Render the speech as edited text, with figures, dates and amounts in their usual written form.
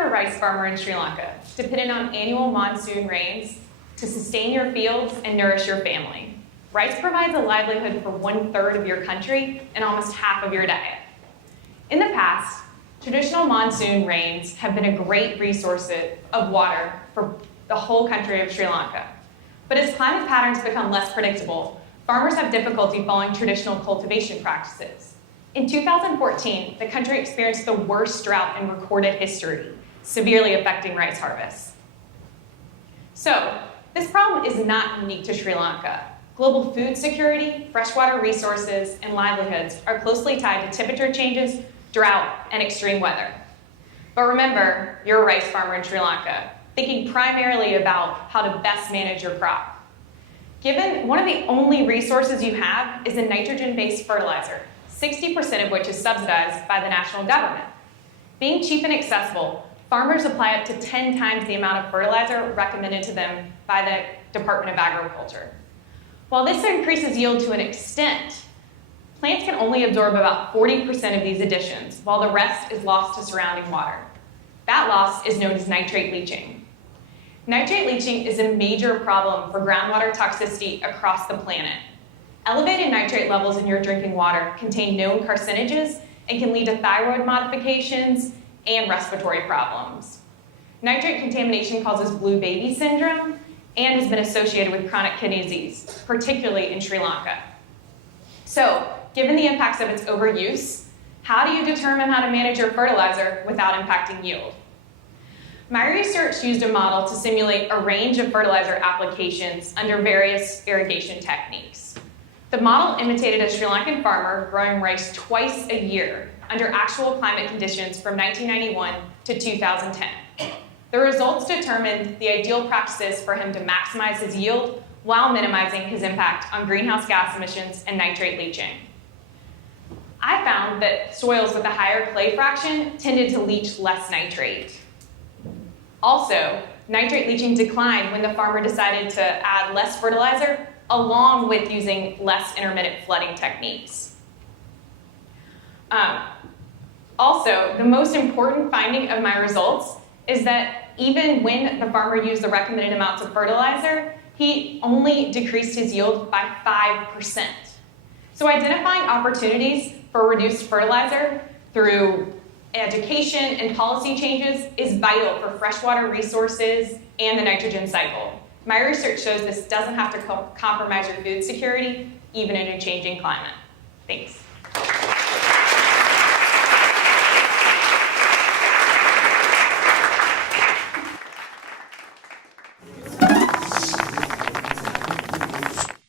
you're a rice farmer in Sri Lanka, dependent on annual monsoon rains to sustain your fields and nourish your family. Rice provides a livelihood for 1/3 of your country and almost half of your diet. In the past, traditional monsoon rains have been a great resource of water for the whole country of Sri Lanka. But as climate patterns become less predictable, farmers have difficulty following traditional cultivation practices. In 2014, the country experienced the worst drought in recorded history, severely affecting rice harvests. So, this problem is not unique to Sri Lanka. Global food security, freshwater resources, and livelihoods are closely tied to temperature changes, drought, and extreme weather. But remember, you're a rice farmer in Sri Lanka, thinking primarily about how to best manage your crop. Given one of the only resources you have is a nitrogen-based fertilizer, 60% of which is subsidized by the national government. Being cheap and accessible, farmers apply up to 10 times the amount of fertilizer recommended to them by the Department of Agriculture. While this increases yield to an extent, plants can only absorb about 40% of these additions, while the rest is lost to surrounding water. That loss is known as nitrate leaching. Nitrate leaching is a major problem for groundwater toxicity across the planet. Elevated nitrate levels in your drinking water contain known carcinogens and can lead to thyroid modifications and respiratory problems. Nitrate contamination causes blue baby syndrome and has been associated with chronic kidney disease, particularly in Sri Lanka. So, given the impacts of its overuse, how do you determine how to manage your fertilizer without impacting yield? My research used a model to simulate a range of fertilizer applications under various irrigation techniques. The model imitated a Sri Lankan farmer growing rice twice a year under actual climate conditions from 1991 to 2010. The results determined the ideal practices for him to maximize his yield while minimizing his impact on greenhouse gas emissions and nitrate leaching. I found that soils with a higher clay fraction tended to leach less nitrate. Also, nitrate leaching declined when the farmer decided to add less fertilizer along with using less intermittent flooding techniques. Also, the most important finding of my results is that even when the farmer used the recommended amounts of fertilizer, he only decreased his yield by 5%. So identifying opportunities for reduced fertilizer through education and policy changes is vital for freshwater resources and the nitrogen cycle. My research shows this doesn't have to compromise your food security, even in a changing climate. Thanks.